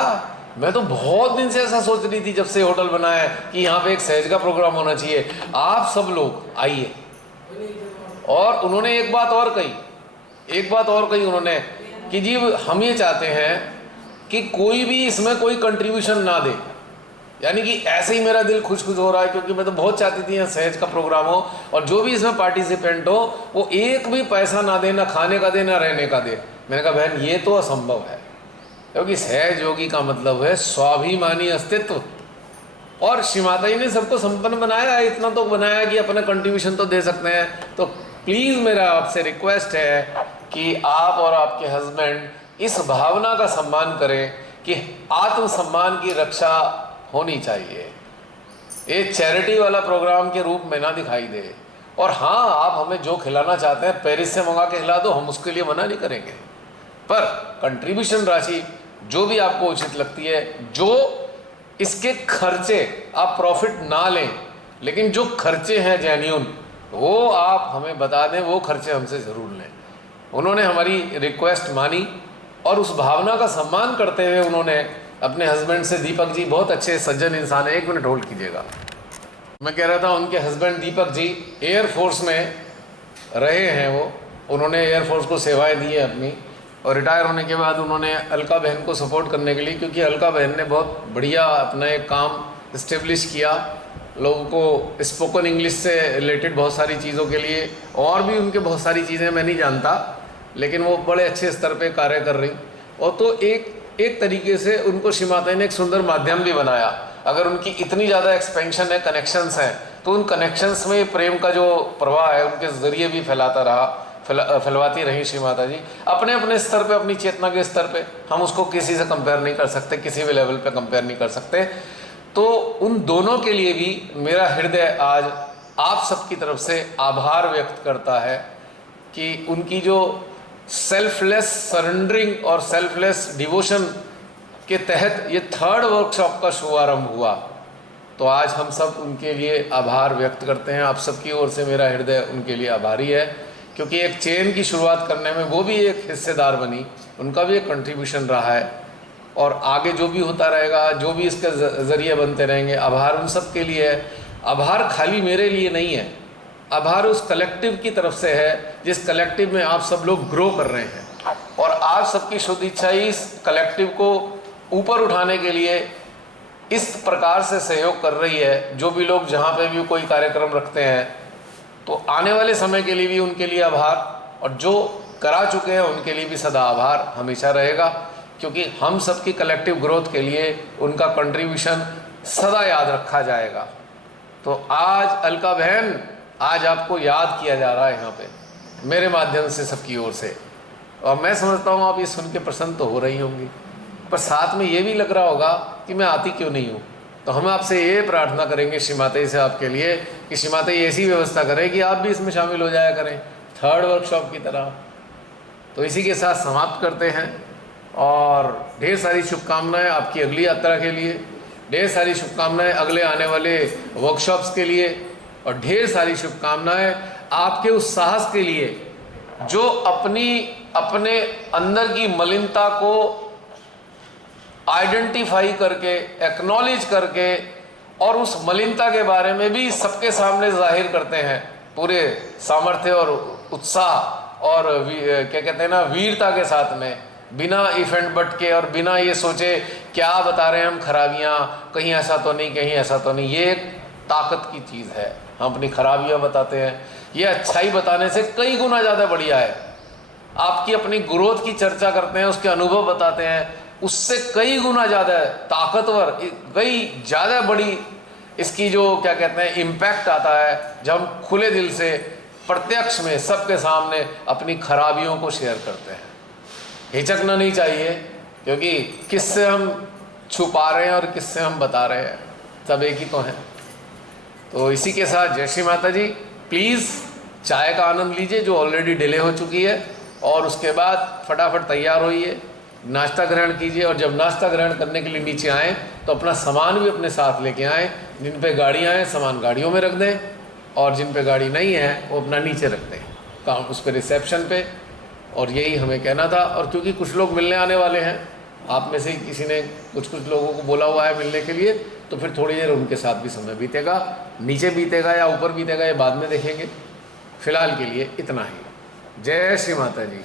मैं तो बहुत दिन से ऐसा सोच रही थी जब से होटल बना है कि यहाँ पे एक सहज का प्रोग्राम होना चाहिए, आप सब लोग आइए। और उन्होंने एक बात और कही उन्होंने कि जी हम ये चाहते हैं कि कोई भी इसमें कोई कंट्रीब्यूशन ना दे, यानी कि ऐसे ही मेरा दिल खुश हो रहा है, क्योंकि मैं तो बहुत चाहती थी यहाँ सहज का प्रोग्राम हो और जो भी इसमें पार्टिसिपेंट हो वो एक भी पैसा ना दे, ना खाने का दे, ना रहने का दे। मैंने कहा बहन ये तो असंभव है, क्योंकि सहज योगी का मतलब है स्वाभिमानी अस्तित्व। और श्री माता जी ने सबको संपन्न बनाया है, इतना तो बनाया कि अपना कंट्रीब्यूशन तो दे सकते हैं। तो प्लीज़ मेरा आपसे रिक्वेस्ट है कि आप और आपके हस्बैंड इस भावना का सम्मान करें कि आत्मसम्मान की रक्षा होनी चाहिए। ये चैरिटी वाला प्रोग्राम के रूप में ना दिखाई दे। और हाँ, आप हमें जो खिलाना चाहते हैं पेरिस से मंगा के खिला दो, हम उसके लिए मना नहीं करेंगे, पर कंट्रीब्यूशन राशि जो भी आपको उचित लगती है, जो इसके खर्चे आप प्रॉफिट ना लें, लेकिन जो खर्चे हैं जेन्युइन वो आप हमें बता दें, वो खर्चे हमसे ज़रूर लें। उन्होंने हमारी रिक्वेस्ट मानी और उस भावना का सम्मान करते हुए उन्होंने अपने हस्बैंड से, दीपक जी बहुत अच्छे सज्जन इंसान है, 1 मिनट होल्ड कीजिएगा। मैं कह रहा था उनके हस्बैंड दीपक जी एयरफोर्स में रहे हैं, उन्होंने एयरफोर्स को सेवाएं दी है अपनी, और रिटायर होने के बाद उन्होंने अलका बहन को सपोर्ट करने के लिए, क्योंकि अलका बहन ने बहुत बढ़िया अपना एक काम इस्टेब्लिश किया लोगों को स्पोकन इंग्लिश से रिलेटेड बहुत सारी चीज़ों के लिए, और भी उनके बहुत सारी चीज़ें मैं नहीं जानता, लेकिन वो बड़े अच्छे स्तर पे कार्य कर रही। और तो एक तरीके से उनको श्री माता ने एक सुंदर माध्यम भी बनाया। अगर उनकी इतनी ज़्यादा एक्सपेंशन है, कनेक्शंस हैं, तो उन कनेक्शंस में प्रेम का जो प्रवाह है उनके ज़रिए भी फैलवाती रही श्री माता जी अपने अपने स्तर पे, अपनी चेतना के स्तर पे। हम उसको किसी से कंपेयर नहीं कर सकते, किसी भी लेवल पे कंपेयर नहीं कर सकते। तो उन दोनों के लिए भी मेरा हृदय आज आप सबकी तरफ से आभार व्यक्त करता है कि उनकी जो सेल्फलेस सरेंडरिंग और सेल्फलेस डिवोशन के तहत ये 3rd वर्कशॉप का शुभारंभ हुआ। तो आज हम सब उनके लिए आभार व्यक्त करते हैं। आप सबकी ओर से मेरा हृदय उनके लिए आभारी है, क्योंकि एक चेन की शुरुआत करने में वो भी एक हिस्सेदार बनी, उनका भी एक कंट्रीब्यूशन रहा है। और आगे जो भी होता रहेगा, जो भी इसके ज़रिए बनते रहेंगे, आभार उन सब के लिए है। आभार खाली मेरे लिए नहीं है, आभार उस कलेक्टिव की तरफ से है जिस कलेक्टिव में आप सब लोग ग्रो कर रहे हैं। और आप सबकी शुद्ध इच्छा ही इस कलेक्टिव को ऊपर उठाने के लिए इस प्रकार से सहयोग कर रही है। जो भी लोग जहाँ पे भी कोई कार्यक्रम रखते हैं, तो आने वाले समय के लिए भी उनके लिए आभार, और जो करा चुके हैं उनके लिए भी सदा आभार हमेशा रहेगा, क्योंकि हम सबकी कलेक्टिव ग्रोथ के लिए उनका कंट्रीब्यूशन सदा याद रखा जाएगा। तो आज अलका बहन, आज आपको याद किया जा रहा है यहाँ पे मेरे माध्यम से सबकी ओर से, और मैं समझता हूँ आप ये सुन के प्रसन्न तो हो रही होंगी, पर साथ में ये भी लग रहा होगा कि मैं आती क्यों नहीं हूँ। तो हम आपसे ये प्रार्थना करेंगे श्री माता जी से आपके लिए कि श्री माता जी ऐसी व्यवस्था करें कि आप भी इसमें शामिल हो जाया करें 3rd वर्कशॉप की तरह। तो इसी के साथ समाप्त करते हैं, और ढेर सारी शुभकामनाएं आपकी अगली यात्रा के लिए, ढेर सारी शुभकामनाएं अगले आने वाले वर्कशॉप्स के लिए, और ढेर सारी शुभकामनाएं आपके उस साहस के लिए जो अपने अंदर की मलिनता को आइडेंटिफाई करके, एक्नॉलेज करके, और उस मलिनता के बारे में भी सबके सामने जाहिर करते हैं पूरे सामर्थ्य और उत्साह और क्या कहते हैं ना, वीरता के साथ में, बिना इफ एंड बट के, और बिना ये सोचे क्या बता रहे हैं हम खराबियाँ, कहीं ऐसा तो नहीं, कहीं ऐसा तो नहीं। ये एक ताकत की चीज़ है, हम अपनी खराबियाँ बताते हैं, ये अच्छाई बताने से कई गुना ज़्यादा बढ़िया है। आपकी अपनी ग्रोथ की चर्चा करते हैं, उसके अनुभव बताते हैं, उससे कई गुना ज़्यादा ताकतवर, कई ज़्यादा बड़ी इसकी जो क्या कहते हैं इम्पैक्ट आता है जब हम खुले दिल से प्रत्यक्ष में सबके सामने अपनी खराबियों को शेयर करते हैं। हिचकना नहीं चाहिए, क्योंकि किससे हम छुपा रहे हैं और किससे हम बता रहे हैं, सब एक ही तो हैं। तो इसी के साथ जय श्री माता जी। प्लीज़ चाय का आनंद लीजिए जो ऑलरेडी डिले हो चुकी है, और उसके बाद फटाफट तैयार होइए, नाश्ता ग्रहण कीजिए, और जब नाश्ता ग्रहण करने के लिए नीचे आएँ तो अपना सामान भी अपने साथ लेके आएँ। जिन पे गाड़ियाँ हैं सामान गाड़ियों में रख दें, और जिन पे गाड़ी नहीं है वो अपना नीचे रख दें काम उस पर रिसेप्शन पे। और यही हमें कहना था। और क्योंकि कुछ लोग मिलने आने वाले हैं आप में से किसी ने कुछ लोगों को बोला हुआ है मिलने के लिए, तो फिर थोड़ी देर उनके साथ भी समय बीतेगा। नीचे बीतेगा या ऊपर बीतेगा ये बाद में देखेंगे, फिलहाल के लिए इतना ही। जय श्री माता जी।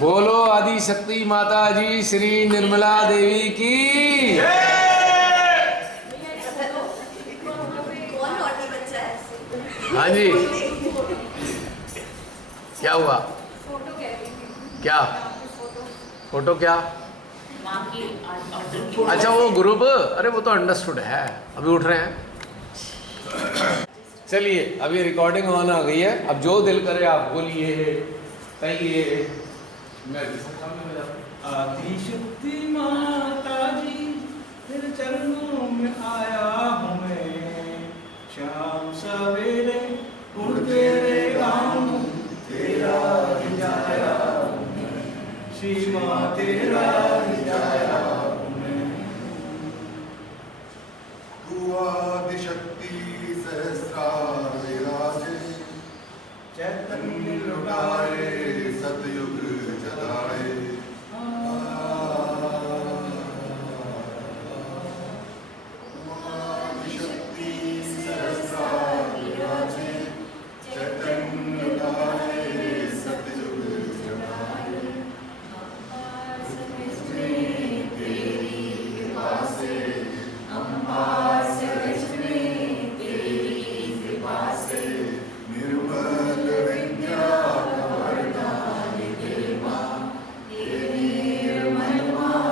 बोलो आदि शक्ति माता जी श्री निर्मला देवी की। हाँ जी, क्या हुआ? क्या फोटो? क्या? अच्छा वो ग्रुप, अरे वो तो अंडरस्टूड है, अभी उठ रहे हैं। चलिए अभी रिकॉर्डिंग ऑन आ गई है, अब जो दिल करे आप बोलिए, कहिए। मैं आदिशक्ति माता जी तेरे चरणों में आया हूँ मैं, शाम सवेरे उठ तेरे गाऊं, तेरा रिझाया हूँ मैं, श्री माँ तेरा रिझाया हूँ मैं। तू आदिशक्ति सहस्रार विराजे, चैतन्य लुटाए सतयुग जलाए। आदिशक्ति सहस्रार विराजे, चैतन्य लुटाए सतयुग जलाए। तेरी कृपा से अम्बा सहज में, तेरी कृपा से निर्मल विद्या का वरदान दे माँ, हे निर्मल माँ,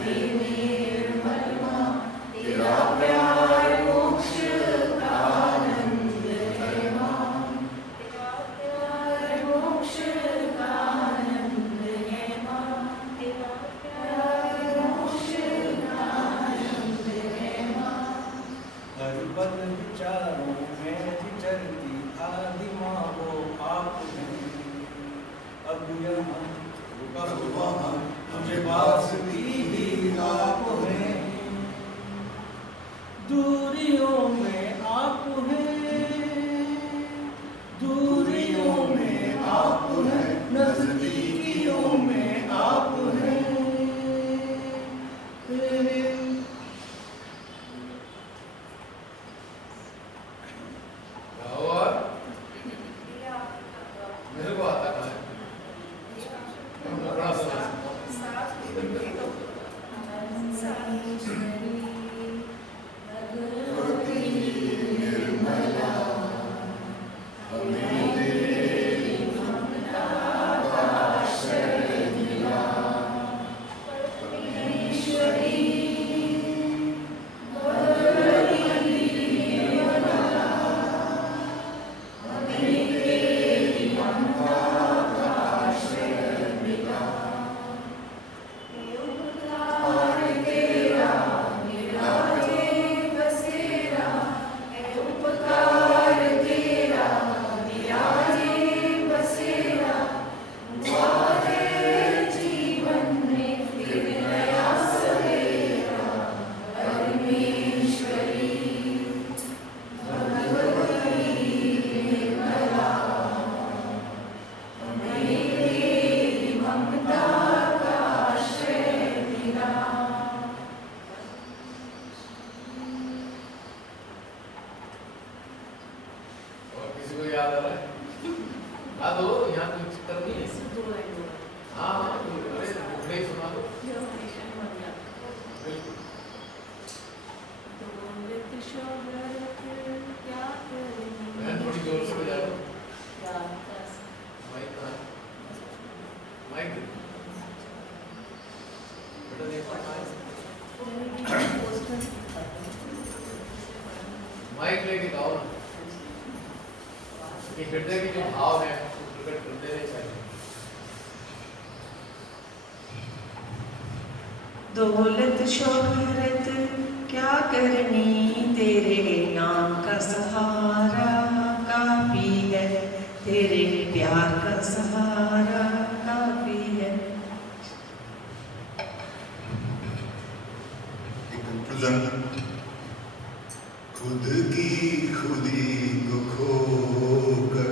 हे निर्मल माँ, तेरा प्यार मोक्ष का आनंद है माँ, तेरा प्यार मोक्ष का आनंद है माँ, तेरा प्यार मोक्ष का आनंद है माँ। हर पल विचारों में विचरती आदि माँ वो आप हैं, अब यहाँ कब वहाँ मुझे पास भी आप हैं, दूरियों में आप हैं, दूरियों में आप हैं, नजदीकियों में आप हैं। और मेरे को आता कहाँ है? बड़ा सुना। और किसी को याद आ रहा है? याद हो? यहाँ कोई चक्कर नहीं है। हाँ हाँ, अरे नहीं सुना तो बिल्कुल। मैं थोड़ी जोर से बजा रहा हूँ। माइक कहाँ है? माइक दे। बेटा देखो माइक लेके गाओ ना। ये हृदय के जो भाव है वो प्रकट कर देने चाहिए। दौलत शोहरत क्या करनी, तेरे नाम का सहारा काफी है, तेरे प्यार का सहारा काफी है। कंक्लूजन। खुद की खुदी को खो कर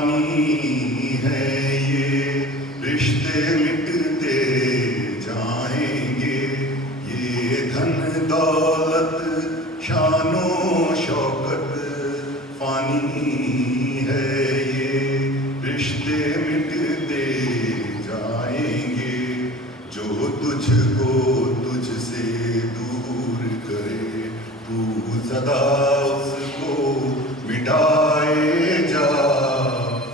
फानी है ये रिश्ते मिटते जाएंगे, ये धन दौलत शानो शौकत फानी है, ये रिश्ते मिटते जाएंगे। जो तुझको तुझसे दूर करे तू सदा उसको मिटाए जा,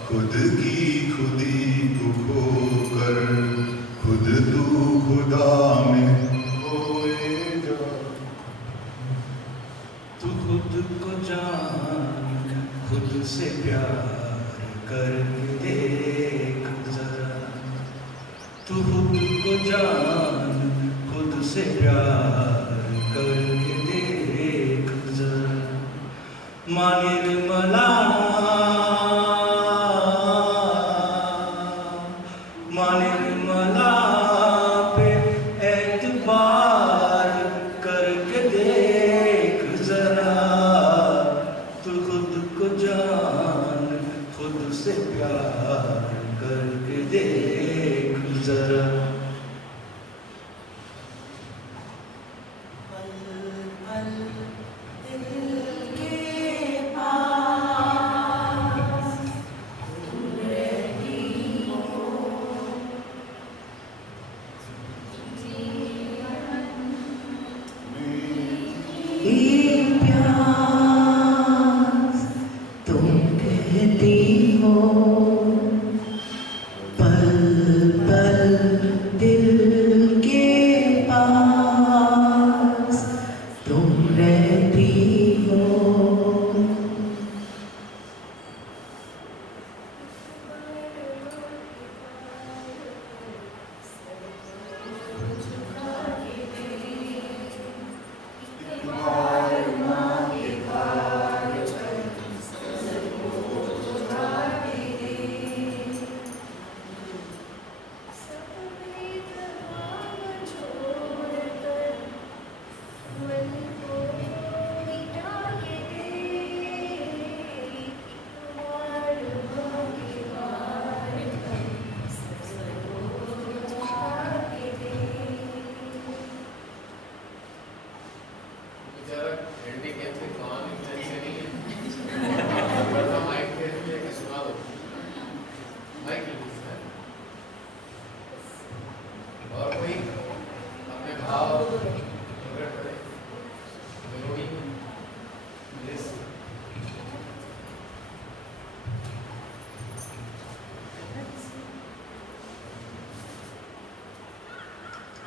खुद की खुदी को खोकर खुद तू खुदा में खोए जा। तू खुद को जान, खुद से प्यार करके देख जरा। तू खुद को जान, खुद से प्यार करके देख जरा। माँ निर्मला, माँ निर्मला पे एतबार करके देख जरा। तू खुद को जान, खुद से प्यार करके देख जरा।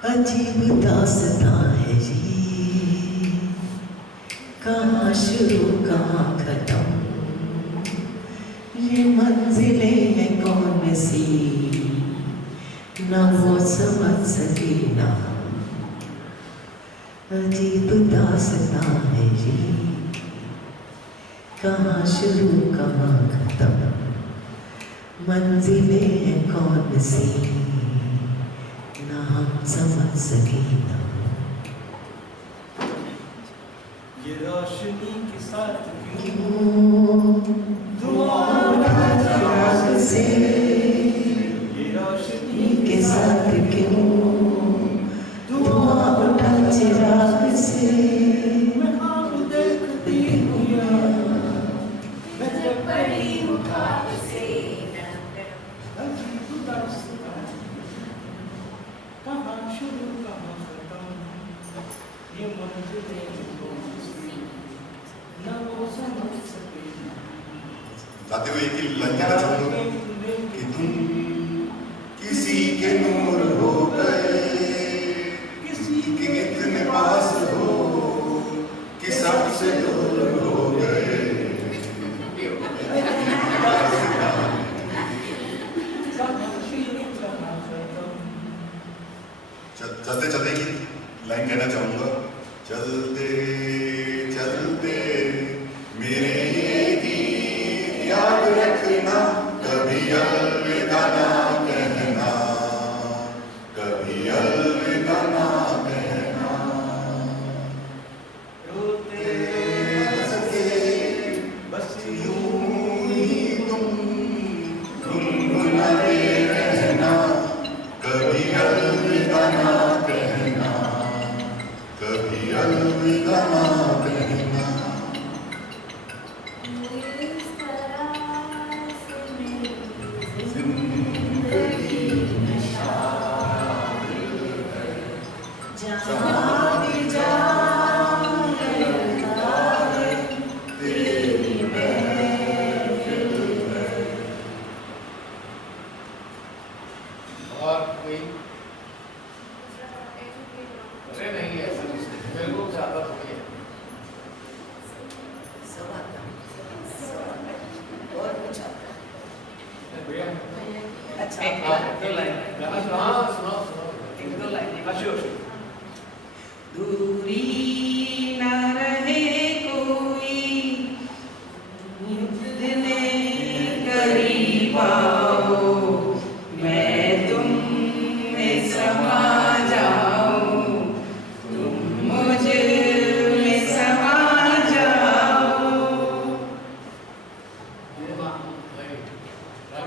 अजीब दास्तां है ये, कहाँ शुरू कहाँ खत्म, ये मंजिलें हैं कौन सी, ना वो समझ सके ना। अजीब दास्तां है ये, कहाँ शुरू कहाँ खत्म, मंजिलें हैं कौन सी, ना हम समझ सके ना। ये रोशनी के साथ क्यों चिराग से, ये रोशनी के साथ क्यों धुआं उठा चिराग से। मैं ख्वाब देखती हूँ यार, मैं जब बड़ी उठाव से अजीब दास्तां, कहाँ शुरू कहाँ खत्म, ये मंजिलें कौन सी, ना वो समझ सके ना। गाते हुए एक ही लाइन कहना चाहूंगा कि तुम किसी के नूर हो गए, किसी के इतने पास हो कि सबसे दूर हो गए। चलते चलते की लाइन कहना चाहूंगा, चलते चलते मेरे ये गीत याद रखना, कभी अलविदा ना कहना, कभी अलविदा ना कहना। रोते हंसते बस यूं ही तुम कोई? अरे नहीं ऐसा कुछ नहीं, मेरे को ज़्यादा थोड़ी है। सब आता है और कुछ आता है। भैया अच्छा एक दो लाइन गाना सुनाओ। हाँ सुनाओ सुनाओ। एक दो लाइन अशोक दूरी न रहे कोई, इतने करीब आओ, मैं तुम में समा जाऊं, तुम मुझ में समा जाओ।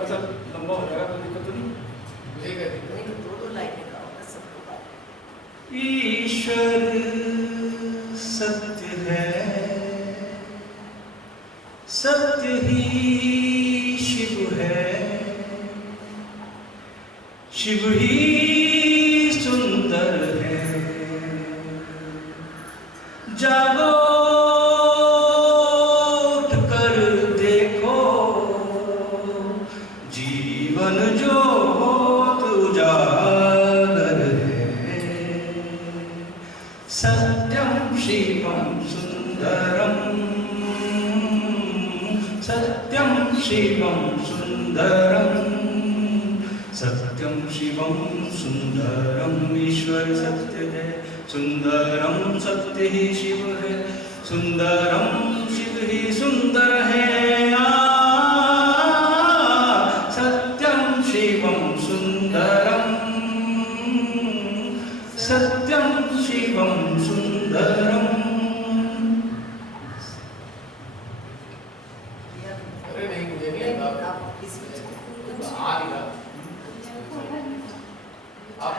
सब लंबा हो जाएगा, कोई दिक्कत तो नहीं? ठीक है। नहीं दो लाइनें गाओ ना सबको गाओ। ईश्वर सत्य है, सत्य ही शिव है, शिव ही सुंदर है। जागो उठकर देखो, जीवन ज्योत उजागर है। सत्यम शिवम सुंदरम, सत्यम शिवम सुंदरम, सत्यम शिवम सुंदरम। ईश्वर सत्य है, सुंदरम सत्य ही शिव है, सुंदरम शिव ही सुंदर है। सत्यम शिवम सुंदरम, सत्यम शिवम सुंदरम। अरे नहीं मुझे नहीं आता। आप इसमें आ नहीं रहा। आप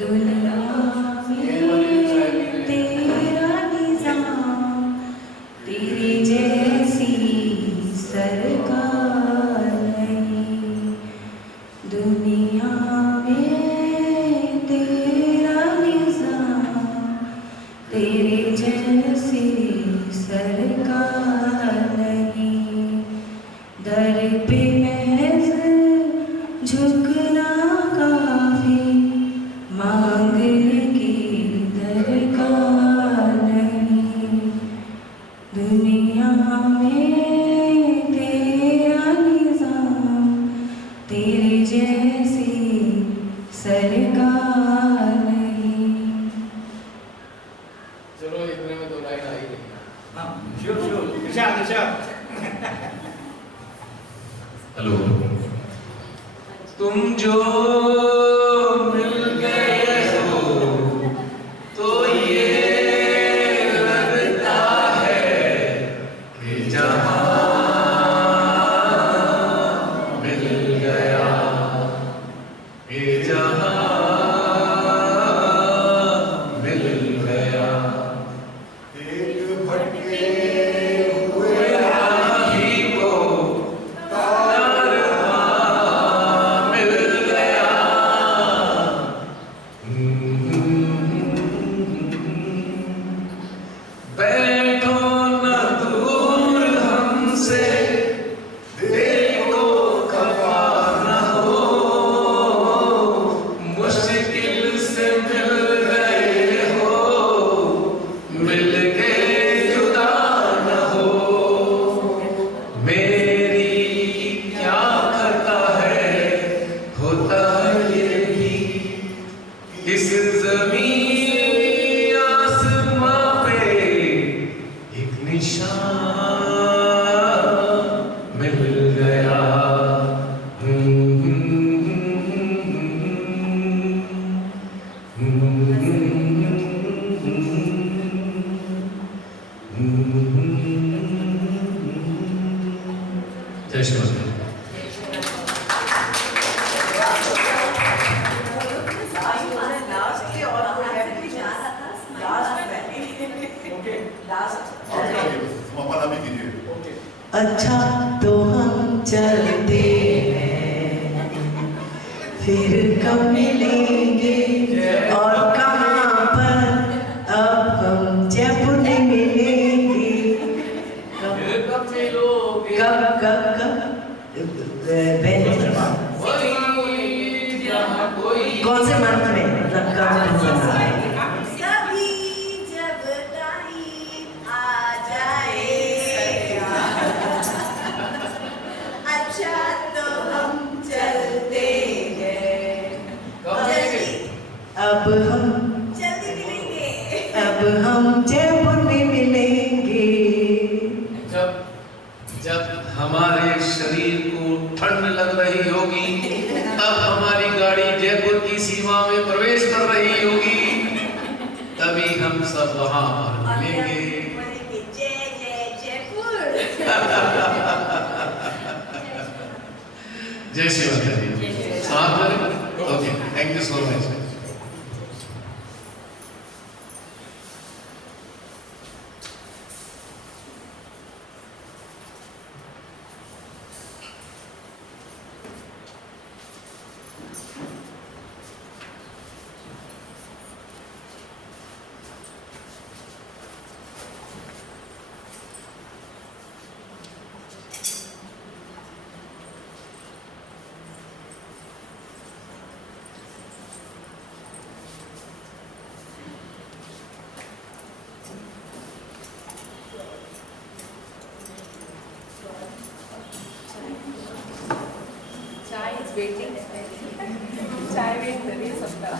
दुनिया में तेरा निज़ाम, तेरी जैसी सरकार नहीं। दुनिया में तेरा निज़ाम, तेरे जैसी सरकार नहीं। दर पे महज़ झुकना काफ़ी, मांगने की दरकार नहीं। दुनिया में तेरा निज़ाम, तेरे जैसी सरकार नहीं। चलो इतने में दो लाइन आई नहीं। हाँ श्योर श्योर, इरशाद इरशाद। हेलो। तुम जो मिल गए हो तो ये लगता है कि जहां मिल गया, ये जहां मिल गया। एक भटके हुए राही को मिल गया। बैठो न दूर हमसे, देखो खफा न हो, मुश्किल से मिल गए हो, मिल के जुदा न हो। मेरी क्या खता है, होता ये भी इस ज़मीन आसमां पे एक निशान मिल गया। जय श्री राम। लास्ट के और लास्ट समापन अभी कीजिए। ओके अच्छा तो हम चलते हैं, फिर कब मिलेंगे और कहाँ पर, अब हम जब मिलेंगे। कब मिलोगे? कब कब कब कौन से मंथ में मतलब कब होगा? कभी जब टाइम आ जाएगा, अच्छा तो हम चलते हैं, जल्दी अब हम मिलेंगे। जयपुर में मिलेंगे। जब हमारे शरीर को ठंड लग रही होगी, तब हमारी गाड़ी जयपुर की सीमा में प्रवेश कर रही होगी, तभी हम सब वहां पर मिलेंगे। जय जय जयपुर। जय श्री माता दी। साथ में okay, thank you so much. चाय इज वेटिंग। चाय वेट कर रही है सबका।